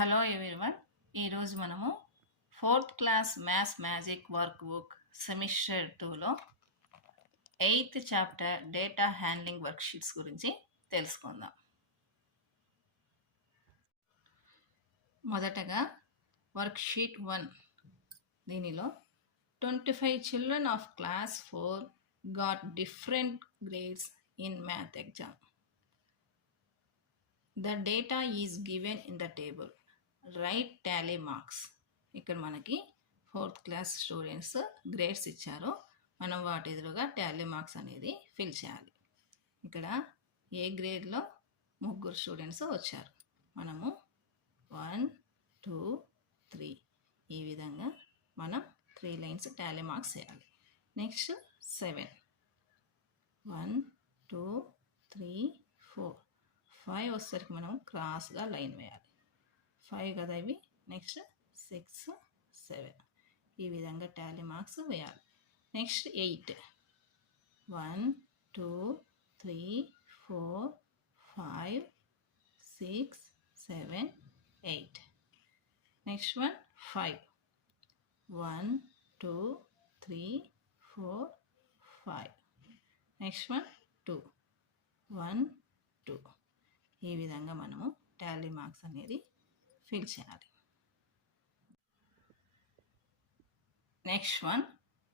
Hello everyone. ఈరోజు మనము 4th class maths magic work book semester 2లో 8th chapter data handling worksheets గురించి తెలుసుకుందాం. మొదటగా వర్క్షీట్ 1. దీనిలో 25 children of class 4 got different grades in math exam. The data is given in the table. Write tally marks. ఇక్కడ మనకి 4th class students grades ఇచ్చారు. మనం వాటి ఎదురుగా టాలీ మార్క్స్ అనేది ఫిల్ చేయాలి. ఇక్కడ ఏ గ్రేడ్లో 3 స్టూడెంట్స్ వచ్చారు. మనము 1, 2, 3 ఈ విధంగా మనం 3 లైన్స్ టాలీ మార్క్స్ వేయాలి. నెక్స్ట్ 7, 1, 2, 3, 4, 5 వచ్చేసరికి మనం క్రాస్గా లైన్ వేయాలి. 5 కదా ఇవి. నెక్స్ట్ 6, 7 ఈ విధంగా టాలీ మార్క్స్ వేయాలి. నెక్స్ట్ 8, 1, 2, 3, 4, 5, 6, 7, 8. నెక్స్ట్ 5, 1, 2, 3, 4, 5. నెక్స్ట్ 2, 1, 2 ఈ విధంగా మనము టాలీ మార్క్స్ అనేది ఫిల్ చేయాలి. Next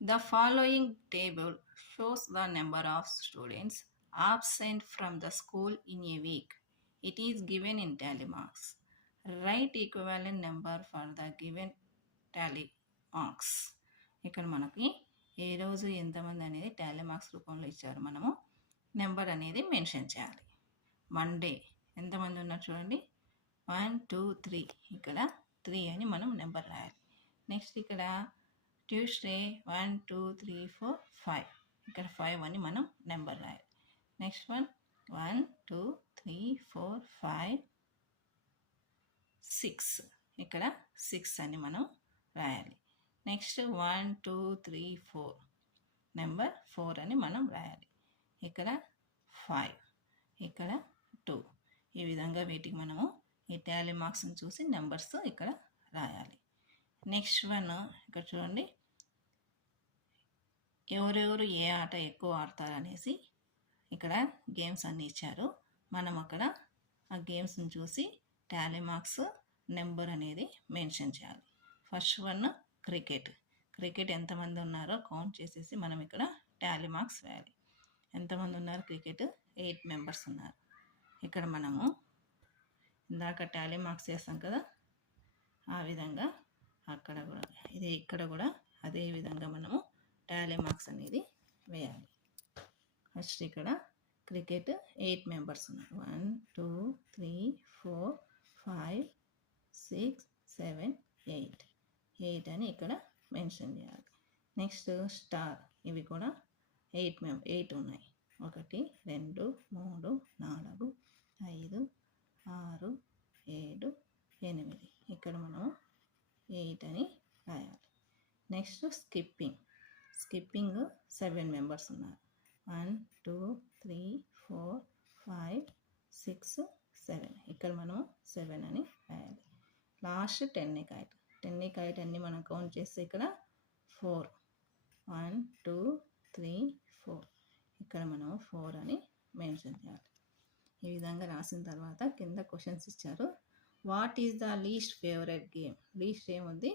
the following table shows the number of students absent from the school in a week. It is given in tally marks. Write equivalent number for the given tally marks. ఇక్కడ మనకి ఏ రోజు ఎంతమంది అనేది Tally marks రూపంలో ఇచ్చారు. మనము number అనేది mention చేయాలి. మండే ఎంతమంది ఉన్నారు చూడండి, 1, 2, 3 ఇక్కడ 3 అని మనం నెంబర్ రాయాలి. నెక్స్ట్ ఇక్కడ ట్యూస్డే 1, 2, 3, 4, 5 ఇక్కడ 5 అని మనం నెంబర్ రాయాలి. నెక్స్ట్ 1, 2, 3, 4, 5, 6 ఇక్కడ 6 అని మనం రాయాలి. నెక్స్ట్ 1, 2, 3, 4 నెంబర్ 4 అని మనం రాయాలి. ఇక్కడ 5 ఇక్కడ 2 ఈ విధంగా వీటికి మనము ఈ టాలీ మార్క్స్ని చూసి నెంబర్స్ ఇక్కడ రాయాలి. నెక్స్ట్ ఇక్కడ చూడండి, ఎవరెవరు ఏ ఆట ఎక్కువ ఆడతారనేసి ఇక్కడ గేమ్స్ అన్నీ ఇచ్చారు. మనం అక్కడ ఆ గేమ్స్ని చూసి టాలీ మార్క్స్ నెంబర్ అనేది మెన్షన్ చేయాలి. ఫస్ట్ క్రికెట్ ఎంతమంది ఉన్నారో కౌంట్ చేసేసి మనం ఇక్కడ టాలీ మార్క్స్ వేయాలి. ఎంతమంది ఉన్నారు క్రికెట్ 8 మెంబర్స్ ఉన్నారు. ఇక్కడ మనము ఇందాక టాలీ మార్క్స్ వేస్తాం కదా, ఆ విధంగా అక్కడ కూడా ఇక్కడ కూడా అదే విధంగా మనము టాలీ మార్క్స్ అనేది వేయాలి. ఫస్ట్ ఇక్కడ క్రికెట్ 8 మెంబర్స్ ఉన్నారు. 1, 2, 3, 4, 5, 6, 7, 8 అని ఇక్కడ మెన్షన్ చేయాలి. నెక్స్ట్ స్టార్ ఇవి కూడా 8 ఉన్నాయి. 1, 2, 3, 4, 5, 6, 7, 8 ఇక్కడ మనం 8 అని రాయాలి. నెక్స్ట్ స్కిప్పింగ్ 7 మెంబర్స్ ఉన్నారు. 1, 2, 3, 4, 5, 6, 7 ఇక్కడ మనం 7 అని రాయాలి. లాస్ట్ టెన్నికైట్ అన్ని మనం కౌంట్ చేస్తే ఇక్కడ 4, 1, 2, 3, 4 ఇక్కడ మనం 4 అని మెన్షన్ చేయాలి. ఈ విధంగా రాసిన తర్వాత కింద క్వశ్చన్స్ ఇచ్చారు. What is the least favourite game? Least ఏముంది,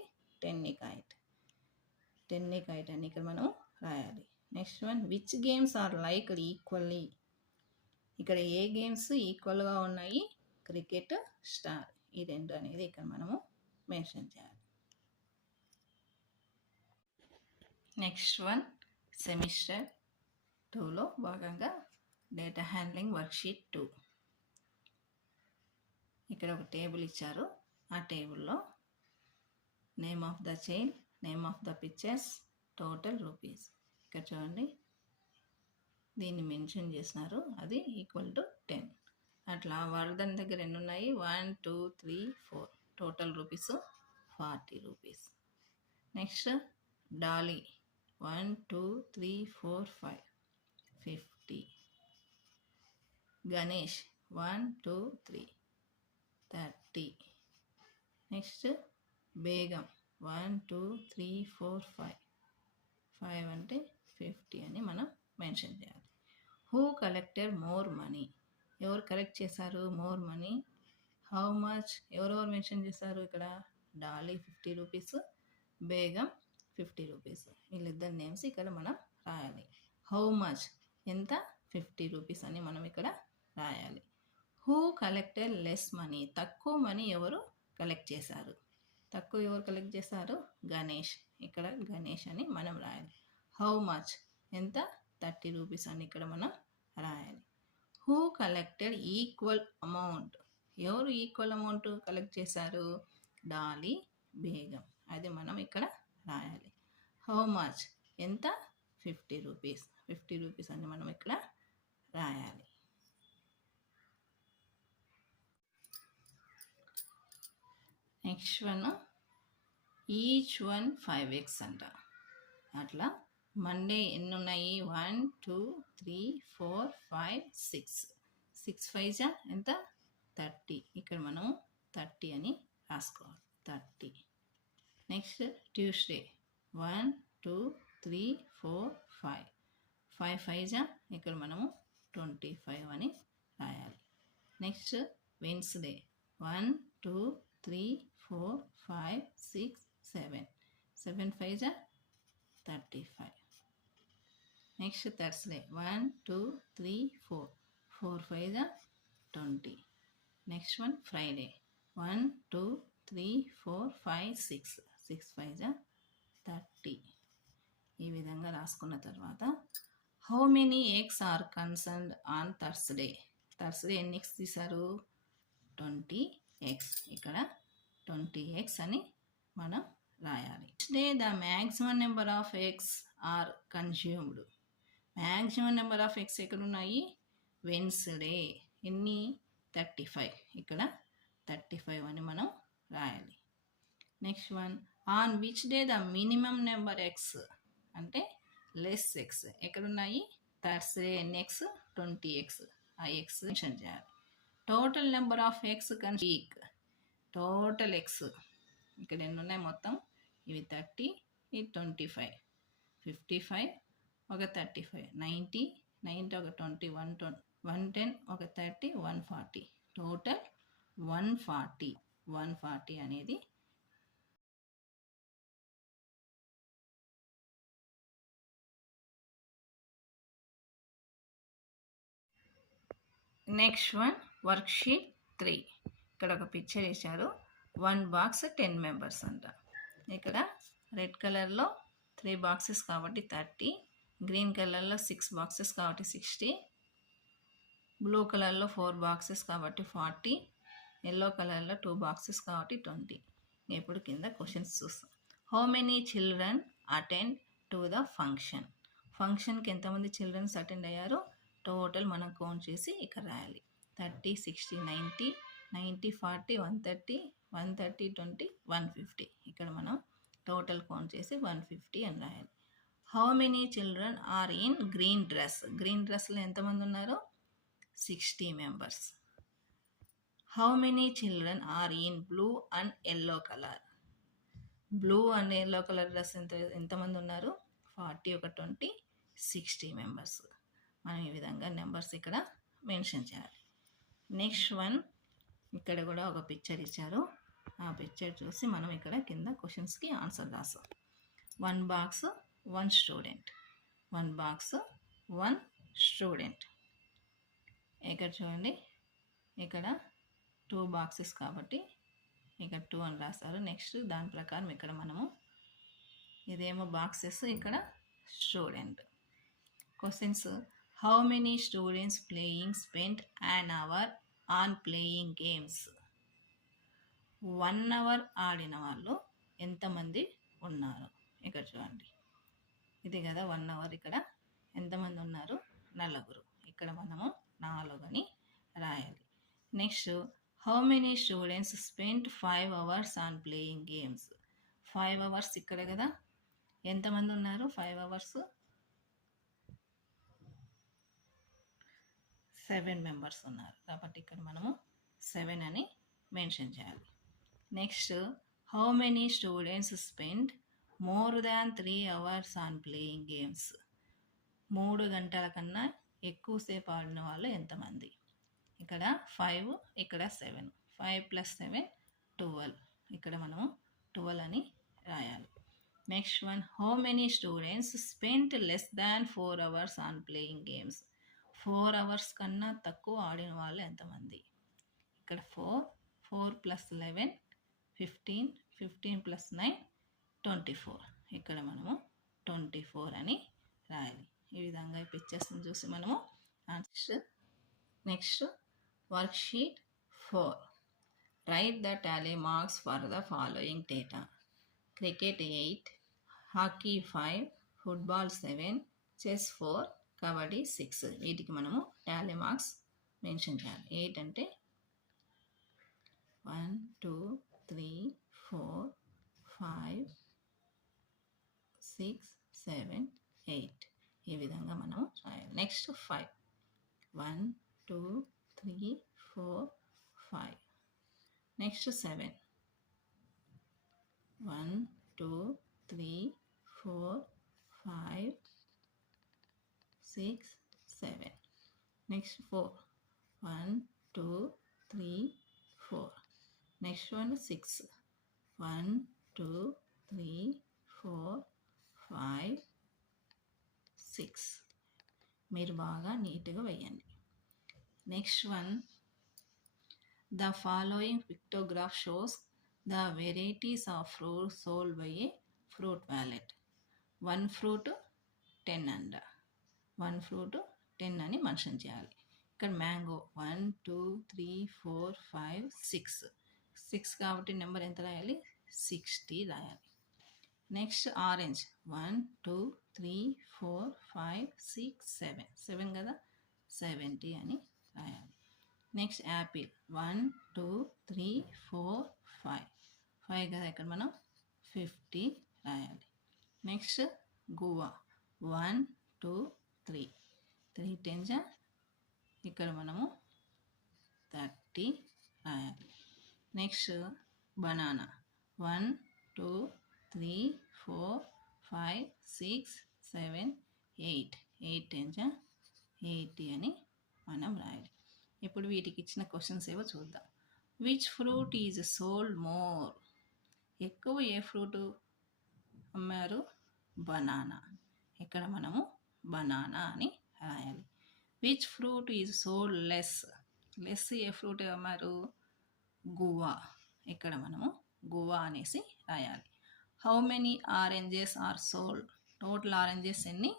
టెన్నికైట్ అని ఇక్కడ మనం రాయాలి. Next which games are liked equally? ఇక్కడ ఏ గేమ్స్ ఈక్వల్గా ఉన్నాయి, క్రికెట్, స్టార్ ఈ 2 అనేది ఇక్కడ మనము మెన్షన్ చేయాలి. నెక్స్ట్ సెమిస్టర్ 2లో భాగంగా డేటా హ్యాండ్లింగ్ వర్క్షీట్ 2. ఇక్కడ ఒక టేబుల్ ఇచ్చారు. ఆ టేబుల్లో name of the chain, name of the pictures, total rupees ఇక్కడ చూడండి దీన్ని మెన్షన్ చేసినారు. అది =10. అట్లా వరదన్ దగ్గర ఎన్ని ఉన్నాయి, 1, 2, 3, 4 total rupees 40 rupees. Next Dolly 1, 2, 3, 4, 5 50. Ganesh 1, 2, 3 30. Next Begum 1 2 3 4 5 5 అంటే 50 అని మనం మెన్షన్ చేయాలి. హూ కలెక్టెడ్ మోర్ మనీ, ఎవరు కలెక్ట్ చేశారు మోర్ మనీ? హౌ మచ్, ఎవరెవరు మెన్షన్ చేశారు ఇక్కడ? Dolly 50 rupees, Begum 50 rupees. వీళ్ళిద్దరు నేమ్స్ ఇక్కడ మనం రాయాలి. హౌ మచ్ ఎంత? 50 రూపీస్ అని మనం ఇక్కడ రాయాలి. హూ కలెక్టెడ్ లెస్ మనీ, తక్కువ మనీ ఎవరు కలెక్ట్ చేశారు? తక్కువ ఎవరు కలెక్ట్ చేశారు? గణేష్. ఇక్కడ గణేష్ అని మనం రాయాలి. హౌ మచ్ ఎంత? 30 రూపీస్ అని ఇక్కడ మనం రాయాలి. హూ కలెక్టెడ్ ఈక్వల్ అమౌంట్, ఎవరు ఈక్వల్ అమౌంట్ కలెక్ట్ చేశారు? డాలీ, బేగం. అది మనం ఇక్కడ రాయాలి. హౌ మచ్ ఎంత? 50 రూపీస్. 50 రూపీస్ అని మనం ఇక్కడ రాయాలి. Next one, each one 5x అంట. అట్లా మండే ఎన్ని ఉన్నాయి? 1 2 3 4 5 6. 6 5 ఎంత? 30. ఇక్కడ మనం 30 అని రాసుకోవాలి. 30. Next Tuesday 1 2 3 4 5. 5 5 ఇక్కడ మనము 25 అని రాయాలి. Next Wednesday 1 2 3 4 5 6 7. 7 5 35. Next Thursday 1 2 3 4. 4 5 20. Next one Friday 1 2 3 4 5 6. 6 5 30. ఈ విధంగా రాసుకున్న తర్వాత how many eggs are concerned on Thursday. Thursday ఎన్ని ఎగ్స్ తీశారు? 20 ఎగ్స్. ఇక్కడ 20 ఎగ్స్ అని మనం రాయాలి. Next day the maximum number of eggs are consumed. Maximum number of eggs ఎక్కడ ఉన్నాయి? వెన్స్డే. ఎన్ని? 35. ఇక్కడ 35 అని మనం రాయాలి. Next one, on which day the minimum number eggs అంటే లెస్ ఎగ్స్ ఎక్కడున్నాయి? థర్స్డే ఎన్ని ఎగ్స్? 20 ఎగ్స్. ఆ ఎగ్స్ మెన్షన్ చేయాలి. Total number of eggs week. Total eggs ఇక్కడ ఎన్ని ఉన్నాయి మొత్తం? ఇవి 30, ఇది 25, 55, ఒక 35, 90, 90 ఒక 20, 110, ఒక 30, 140. టోటల్ 140. 140 అనేది నెక్స్ట్ వన్ వర్క్షీట్ 3. ఇక్కడ ఒక పిక్చర్ వేశారు. 1 బాక్స్ 10 మెంబర్స్ అంట. ఇక్కడ రెడ్ కలర్లో 3 బాక్సెస్ కాబట్టి 30, గ్రీన్ కలర్లో 6 బాక్సెస్ కాబట్టి 60, బ్లూ కలర్లో 4 బాక్సెస్ కాబట్టి 40, ఎల్లో కలర్లో 2 బాక్సెస్ కాబట్టి 20. ఇప్పుడు కింద క్వశ్చన్స్ చూస్తాం. How many children attend to the function. ఫంక్షన్కి ఎంతమంది చిల్డ్రన్స్ అటెండ్ అయ్యారో టోటల్ మనం కౌంట్ చేసి ఇక్కడ రాయాలి. 30 60 90 90 40 130 130 20 150. ఇక్కడ మనం టోటల్ కౌంట్ చేసి 150 అని రాయాలి. How many children are in green dress. Green డ్రెస్లో ఎంతమంది ఉన్నారు? 60 members. How many children are in blue and yellow colour. Blue and yellow colour dress ఎంతమంది ఉన్నారు? 40 ఒక 20 60 మెంబర్స్. మనం ఈ విధంగా నెంబర్స్ ఇక్కడ మెన్షన్ చేయాలి. నెక్స్ట్ వన్, ఇక్కడ కూడా ఒక పిక్చర్ ఇచ్చారు. ఆ పిక్చర్ చూసి మనం ఇక్కడ కింద క్వశ్చన్స్కి ఆన్సర్ రాస్తాం. 1 బాక్స్ 1 స్టూడెంట్. 1 box 1 student. ఇక్కడ చూడండి, ఇక్కడ 2 బాక్సెస్ కాబట్టి ఇక్కడ 2 అని రాస్తారు. నెక్స్ట్ దాని ప్రకారం ఇక్కడ మనము ఇదేమో బాక్సెస్, ఇక్కడ student. Questions, how many students playing spent an hour ఆన్ ప్లేయింగ్ గేమ్స్. 1 అవర్ ఆడిన వాళ్ళు ఎంతమంది ఉన్నారు? ఇక్కడ చూడండి, ఇది కదా 1 అవర్. ఇక్కడ ఎంతమంది ఉన్నారు? 4. ఇక్కడ మనము 4 అని రాయాలి. Next, how many students spent 5 hours on playing games. 5 hours ఇక్కడ కదా, ఎంతమంది ఉన్నారు? 5 hours 7 మెంబర్స్ ఉన్నారు కాబట్టి ఇక్కడ మనము 7 అని మెన్షన్ చేయాలి. Next how many students spend more than 3 hours on playing games. 3 గంటల కన్నా ఎక్కువసేపు ఆడిన వాళ్ళు ఎంతమంది? ఇక్కడ 5, ఇక్కడ 7. 5 + 7 12. ఇక్కడ మనము 12 అని రాయాలి. Next one, how many students spent less than 4 hours on playing games. 4 hours కన్నా తక్కువ ఆడిన వాళ్ళు ఎంతమంది? ఇక్కడ 4, 4 + 11 15, 15 + 9 24. ఇక్కడ మనము 24 అని రాయాలి. ఈ విధంగా ఈ పిక్చర్స్ని చూసి మనము answer. Next worksheet 4. Right the Tally marks for the following data. Cricket 8, hockey 5, football 7, chess 4, kabaddi 6. వీటికి మనము టాలీ మార్క్స్ మెన్షన్ చేయాలి. 8 అంటే 1 2 3 4 5 6 7 8. ఈ విధంగా మనం రాయాలి. Next 5, 1 2 3 4 5. Next 7, 1 2 3 4 5 6 7. Next 4, 1 2 3 4. Next one 6, 1 2 3 4 5 6. మీరు బాగా నీట్గా వేయండి. Next one, the following pictograph shows the varieties of fruits sold by a fruit wallet. 1 fruit 10 అంట. 1 fruit 10 అని మెన్షన్ చేయాలి. ఇక్కడ మ్యాంగో 1 2 3 4 5 6. 6 కాబట్టి నెంబర్ ఎంత రాయాలి? 60 రాయాలి. Next orange 1 2 3 4 5 6 7. 7 కదా, 70 అని రాయాలి. Next Apple 1 2 3 4 5. 5 కదా, ఇక్కడ మనం 50 రాయాలి. Next guava 1 2 3. 3 10 ఇక్కడ మనము 30 రాయాలి. Next banana 1 2 3 4 5 6 7 8. 8 10 80 అని మనం రాయాలి. ఇప్పుడు వీటికి ఇచ్చిన క్వశ్చన్స్ ఏవో చూద్దాం. Which fruit is sold more. ఎక్కువ ఏ ఫ్రూట్ అమ్మారు? బనానా. ఇక్కడ మనము బనానా అని రాయాలి. Which fruit is sold less. Less ఏ ఫ్రూట్ అమ్మారు? గువా. ఇక్కడ మనము గువా అనేసి రాయాలి. How many oranges are sold. Total oranges ఎన్ని?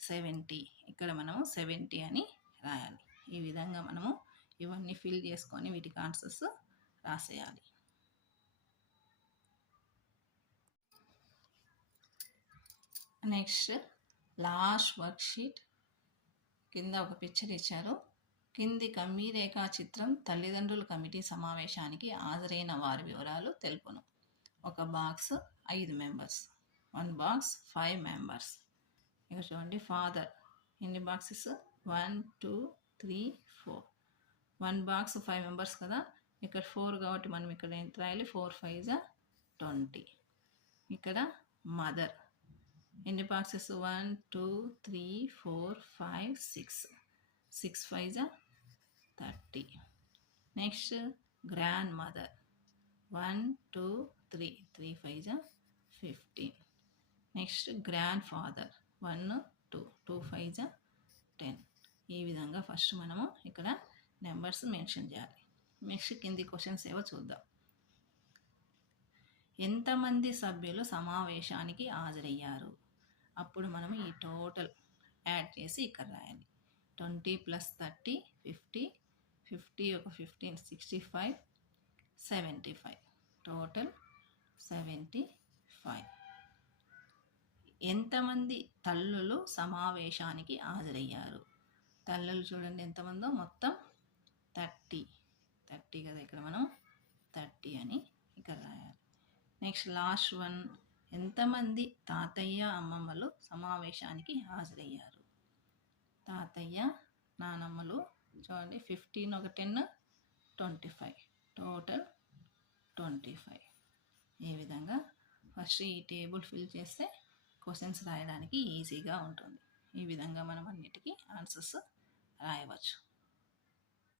70. ఇక్కడ మనము 70 అని రాయాలి. ఈ విధంగా మనము ఇవన్నీ ఫిల్ చేసుకొని వీటికి ఆన్సర్స్ రాసేయాలి. నెక్స్ట్ లాస్ట్ వర్క్షీట్ కింద ఒక పిక్చర్ ఇచ్చారు. కింది కమ్మీ రేఖాచిత్రం తల్లిదండ్రుల కమిటీ సమావేశానికి హాజరైన వారి వివరాలు తెలుపును. ఒక బాక్స్ 5 మెంబర్స్, 1 బాక్స్ 5 మెంబర్స్. ఇక్కడ చూడండి ఫాదర్ ఎన్ని బాక్సెస్? 1 2 3 4. 1 బాక్స్ 5 మెంబర్స్ కదా, ఇక్కడ 4 కాబట్టి మనం ఇక్కడ ఎంత రాయాలి? 4 5 20. ఇక్కడ మదర్ ఎన్ని boxes? 1 2 3 4 5 6. 6 5 30. Next grand mother 1 2 3. 3 5 15. Next grand father 1 2. 2 5 10. ఈ విధంగా ఫస్ట్ మనము ఇక్కడ నెంబర్స్ మెన్షన్ చేయాలి. నెక్స్ట్ కింది క్వశ్చన్స్ ఏవో చూద్దాం. ఎంతమంది సభ్యులు సమావేశానికి హాజరయ్యారు? అప్పుడు మనము ఈ టోటల్ యాడ్ చేసి ఇక్కడ రాయాలి. 20 + 30 50. 50 ఒక 15 65 75. టోటల్ 75. ఎంతమంది తల్లులు సమావేశానికి హాజరయ్యారు? తల్లులు చూడండి ఎంతమందో, మొత్తం 30. 30 కదా, ఇక్కడ మనం 30 అని ఇక్కడ రాయాలి. నెక్స్ట్ లాస్ట్ వన్, ఎంతమంది తాతయ్య అమ్మమ్మలు సమావేశానికి హాజరయ్యారు? తాతయ్య నానమ్మలు చూడండి 15 ఒక 10 25. టోటల్ 25. ఈ విధంగా ఫస్ట్ ఈ టేబుల్ ఫిల్ చేస్తే క్వశ్చన్స్ రాయడానికి ఈజీగా ఉంటుంది. ఈ విధంగా మనం అన్నిటికీ ఆన్సర్స్ రాయవచ్చు.